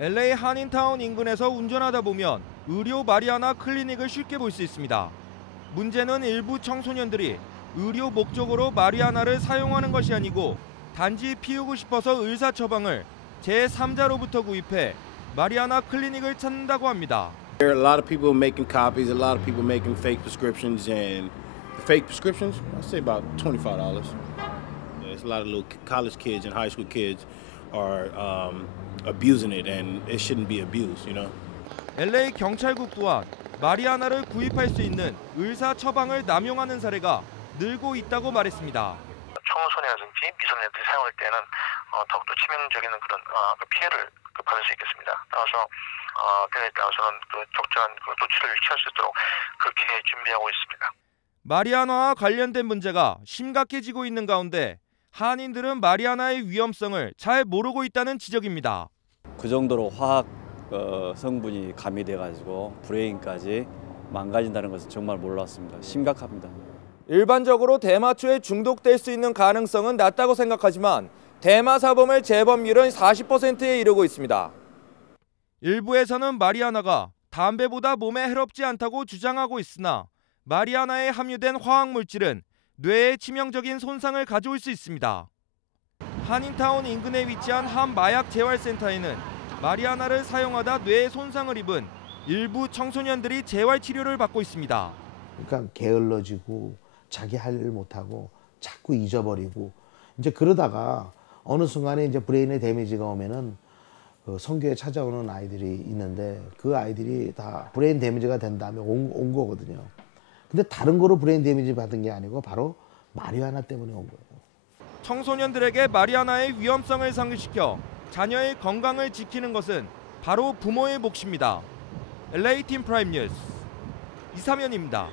LA 한인타운 인근에서 운전하다 보면 의료 마리아나 클리닉을 쉽게 볼 수 있습니다. 문제는 일부 청소년들이 의료 목적으로 마리아나를 사용하는 것이 아니고 단지 피우고 싶어서 의사 처방을 제3자로부터 구입해 마리아나 클리닉을 찾는다고 합니다. There are a lot of people making copies, a lot of people making fake prescriptions, and the fake prescriptions, I say about twenty-five dollars. There's a lot of little college kids and high school kids are um, abusing it, and it shouldn't be abused, you know. LA 경찰국 또한 마리아나를 구입할 수 있는 의사 처방을 남용하는 사례가 늘고 있다고 말했습니다. 청소년이라든지 미성년들이 사용할 때는 어, 더욱더 치명적인 그런 어, 그 피해를 그 받을 수 있겠습니다. 따라서 어, 때에 따라서는 그 적절한 그 조치를 취할 수 있도록 그렇게 준비하고 있습니다. 마리아나와 관련된 문제가 심각해지고 있는 가운데 한인들은 마리아나의 위험성을 잘 모르고 있다는 지적입니다. 그 정도로 화학 어, 성분이 가미돼 가지고 브레인까지 망가진다는 것은 정말 몰랐습니다. 심각합니다. 일반적으로 대마초에 중독될 수 있는 가능성은 낮다고 생각하지만 대마 사범의 재범률은 40%에 이르고 있습니다. 일부에서는 마리아나가 담배보다 몸에 해롭지 않다고 주장하고 있으나 마리아나에 함유된 화학 물질은 뇌에 치명적인 손상을 가져올 수 있습니다. 한인타운 인근에 위치한 한 마약 재활센터에는 마리아나를 사용하다 뇌에 손상을 입은 일부 청소년들이 재활 치료를 받고 있습니다. 그러니까 게을러지고 자기 할 일 못하고 자꾸 잊어버리고 이제 그러다가 어느 순간에 이제 브레인에 데미지가 오면은 그 성교에 찾아오는 아이들이 있는데 그 아이들이 다 브레인 데미지가 된 다음에 온, 온 거거든요. 근데 다른 거로 브레인 데미지 받은 게 아니고 바로 마리화나 때문에 온 거예요. 청소년들에게 마리아나의 위험성을 상기시켜 자녀의 건강을 지키는 것은 바로 부모의 몫입니다. LA 팀 프라임 뉴스 이사면입니다.